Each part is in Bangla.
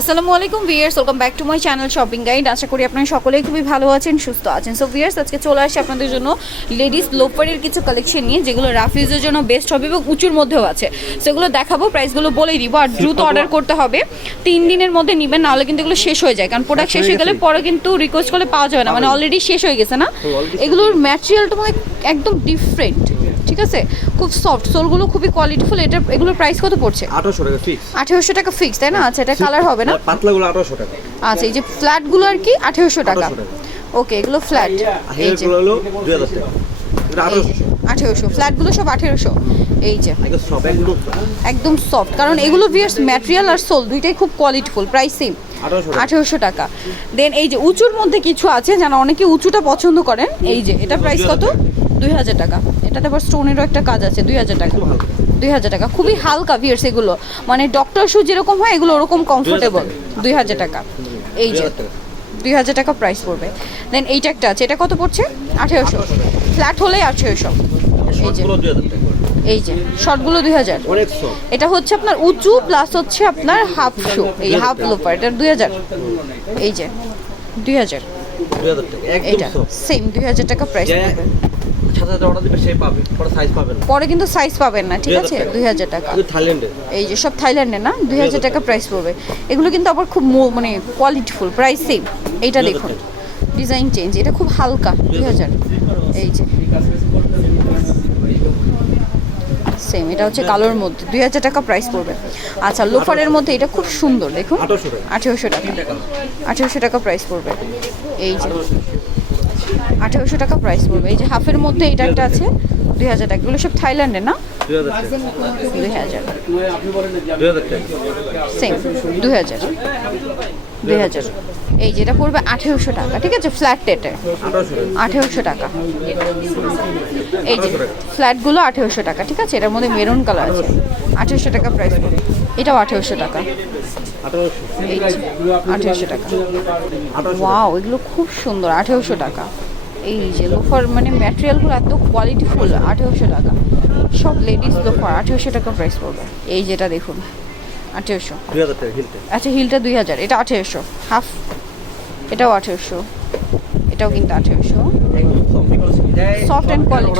আসসালামু আলাইকুম viewers welcome back to my channel shopping guide. আশা করি আপনারা সকলেই খুবই ভালো আছেন সুস্থ আছেন। সো ভিয়ার্স আজকে চলে আসে আপনাদের জন্য লেডিস লোপারের কিছু কালেকশন নিয়ে যেগুলো রাফিউজের জন্য বেস্ট হবে এবং উঁচুর মধ্যেও আছে। সেগুলো দেখাবো প্রাইসগুলো বলেই দিব আর দ্রুত অর্ডার করতে হবে। তিন দিনের মধ্যে নেবেন নাহলে কিন্তু এগুলো শেষ হয়ে যায় কারণ প্রোডাক্ট শেষ হয়ে গেলে পরে কিন্তু রিকোয়েস্ট করলে পাওয়া যাবে না মানে অলরেডি শেষ হয়ে গেছে না? এগুলোর ম্যাটেরিয়ালটা মানে একদম ডিফারেন্ট ঠিক আছে? খুব সফট সোলগুলো খুবই কোয়ালিটিফুল এটা এগুলোর প্রাইস কত পড়ছে? আঠারোশো টাকা ফিক্স আঠেরোশো টাকা ফিক্স তাই না? আচ্ছা এটা কালার হবে না? পাতলাগুলো আঠারোশো টাকা। আচ্ছা এই যে ফ্ল্যাটগুলো আর কি আঠেরোশো টাকা। 1800 টাকা। ওকে এগুলো ফ্ল্যাট এই যে। হেয়ারগুলো হলো দুই হাজার টাকা। এটা আঠারোশো। ফ্ল্যাটগুলো সব আঠেরোশো। এই যে। একদম সফট কারণ এগুলো ভিয়ার্স ম্যাটেরিয়াল আর সোল দুইটাই খুব কোয়ালিটিফুল প্রাইস সেম আঠারোশো টাকা। আঠেরোশো টাকা। দেন এই যে উঁচুর মধ্যে কিছু আছে যেন অনেকে উঁচুটা পছন্দ করেন। এই যে এটা প্রাইস কত? দুই হাজার টাকা এটাতে আবার স্টোনেরও একটা কাজ আছে দুই হাজার টাকা দুই হাজার টাকা খুবই হালকা ভিয়ার্স এগুলো মানে ডক্টর শু যেরকম হয় এগুলো ওরকম কমফোর্টেবল দুই হাজার টাকা এই যে 2000 দুই হাজার টাকা প্রাইস পড়বে দেন এইটা একটা আছে এটা কত পড়ছে আঠেরোশো ফ্ল্যাট হলে আঠেরোশো এই যে এই যে শর্টগুলো দুই হাজার এটা হচ্ছে আপনার উঁচু প্লাস হচ্ছে আপনার হাফ শু এই হাফ লোপার এটা দুই হাজার এই যে দুই হাজার সফট সেম দুই হাজার টাকা প্রাইস পড়বে সাথে সাথে অর্ডার দিবে সে পাবে পরে সাইজ পাবে না। পরে কিন্তু সাইজ পাবেন না ঠিক আছে? টাকা। দুই হাজার টাকা। থাইল্যান্ডে। এই যে সব থাইল্যান্ডে না? দুই হাজার টাকা প্রাইস পড়বে। এগুলো কিন্তু আবার খুব মো- মানে কোয়ালিটিফুল প্রাইস সেম এইটা 2000 দেখুন। ডিজাইন চেঞ্জ এটা খুব হালকা দুই হাজার এই যে। সেম এটা হচ্ছে কালোর মধ্যে। দুই হাজার টাকা প্রাইস পড়বে। আচ্ছা লোফারের মধ্যে এটা খুব সুন্দর দেখুন। আঠেরোশো টাকা। আঠেরোশো টাকা। প্রাইস পড়বে। এই যে। আঠেরোশো টাকা প্রাইস পড়বে। এই যে হাফের মধ্যে এটা একটা আছে, দুই হাজার টাকা। এগুলো সব থাইল্যান্ডে না? দুই হাজার। সেম দুই হাজার। দুই হাজার। এই যেটা পড়বে আঠেরোশো টাকা, ঠিক আছে? ফ্ল্যাট রেটে আঠেরোশো টাকা। এই যে ফ্ল্যাটগুলো আঠেরোশো টাকা, ঠিক আছে? এটার মধ্যে মেরুন কালার আছে। আঠেরোশো টাকা প্রাইস পড়বে। এটাও আঠেরোশো টাকা। আঠেরোশো টাকা। ওয়াও এগুলো খুব সুন্দর, আঠেরোশো টাকা। এই যে লোফার মানে ম্যাটেরিয়ালগুলো এত কোয়ালিটিফুল আঠেরোশো টাকা। সব লেডিস লোফার আঠেরোশো টাকা প্রাইস পড়বে। এই যেটা দেখুন আঠেরোশো। আচ্ছা হিলটা দুই হাজার এটা আঠেরোশো হাফ এটাও আঠেরোশো এটাও কিন্তু আঠেরোশো। সফট অ্যান্ড পাবে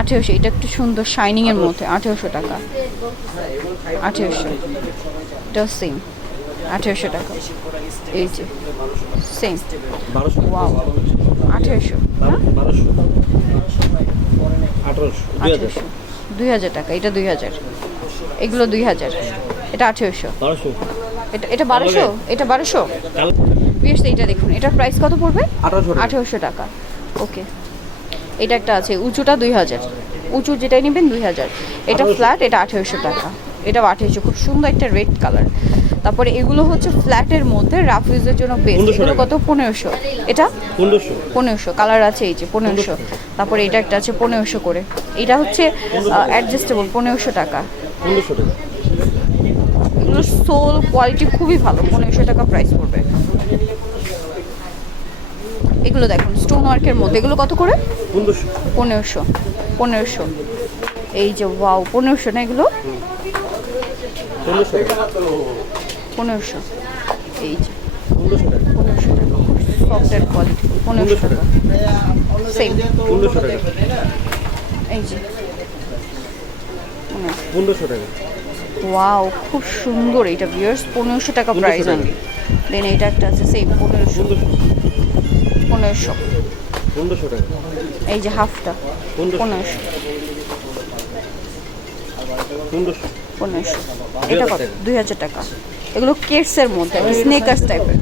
আঠেরোশো এটা একটু সুন্দর শাইনিং এর মধ্যে আঠেরোশো টাকা। আঠেরোশো এটাও সেম আঠেরোশো টাকা। এই যে সেম ওয়াও আঠেরোশো। বারোশো? আঠারোশো দুই হাজার। টাকা এটা দুই হাজার। এগুলো দুই হাজার। এটা আঠেরোশো। এটা এটা বারোশো? এটা বারোশো? বেশ এইটা দেখুন এটার প্রাইস কত পড়বে? আঠেরোশো টাকা। ওকে। এটা একটা আছে উঁচুটা দুই হাজার। উঁচু যেটাই নেবেন দুই হাজার। এটা ফ্ল্যাট এটা আঠেরোশো টাকা। এটাও আঠেরোশো। খুব সুন্দর একটা রেড কালার তারপরে এগুলো হচ্ছে ফ্ল্যাটের মধ্যে রাফ ইউজের জন্য বেস্ট এগুলো কত? পনেরোশো। এটা? পনেরোশো। কালার আছে এই যে পনেরোশো। তারপরে এটা একটা আছে পনেরোশো করে। এটা হচ্ছে অ্যাডজাস্টেবল পনেরোশো টাকা। এগুলো সোল কোয়ালিটি খুবই ভালো। পনেরোশো টাকা প্রাইস পড়বে। এগুলো দেখুন স্টোন ওয়ার্কের মধ্যে। এগুলো কত করে? পনেরোশো। পনেরোশো। পনেরোশো। এই যে ওয়াও পনেরোশো না এগুলো? পনেরোশো। এই যে পনেরোশো টাকা পনেরোশো টাকা। সফটের কোয়ালিটি পনেরোশো টাকা। সেম পনেরোশো টাকা এই যে পনেরোশো। টাকা। ওয়াও খুব সুন্দর। এইটা বিয়ার্স পনেরোশো টাকা প্রাইস। অনলি দেন এইটা একটা আছে সেম পনেরোশো। পনেরোশো। পনেরোশো। টাকা। এই যে হাফটা পনেরোশো। পনেরোশো। পনেরোশো। এটা কত? দুই হাজার টাকা। এগুলো কেটসের মধ্যে স্নেকার্স টাইপের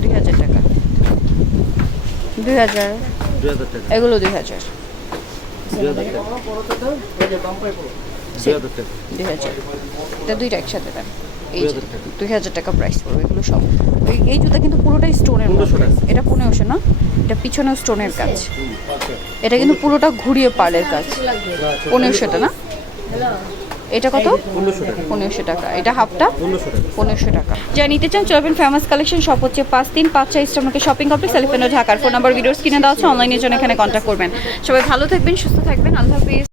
দুই হাজার টাকা। দুই হাজার। এগুলো দুই হাজার। দুই হাজার। এটা দুইটা একসাথে দেন। এই যে 2000 দুই হাজার টাকা প্রাইস পড়বে এগুলো সব। এই- জুতা কিন্তু পুরোটাই স্টোনের 1500 টাকা। এটা পনেরোশো না? এটা পিছনেও স্টোনের কাজ। এটা কিন্তু পুরোটা ঘুরিয়ে পার্লের কাজ। পনেরোশোটা না? এটা কত? পনেরোশো টাকা। এটা হাফটা? পনেরোশো টাকা। যা নিতে চান চলবেন ফেমাস কালেকশন সব হচ্ছে পাঁচ তিন পাঁচ চার আমাকে শপিং কমপ্লেক্স এলিফেন্ট ঢাকার ফোন নাম্বার ভিডিওস কিনে দেওয়া আছে অনলাইনের জন্য এখানে কন্ট্যাক্ট করবেন। সবাই ভালো থাকবেন সুস্থ থাকবেন। আল্লাহ হাফিজ।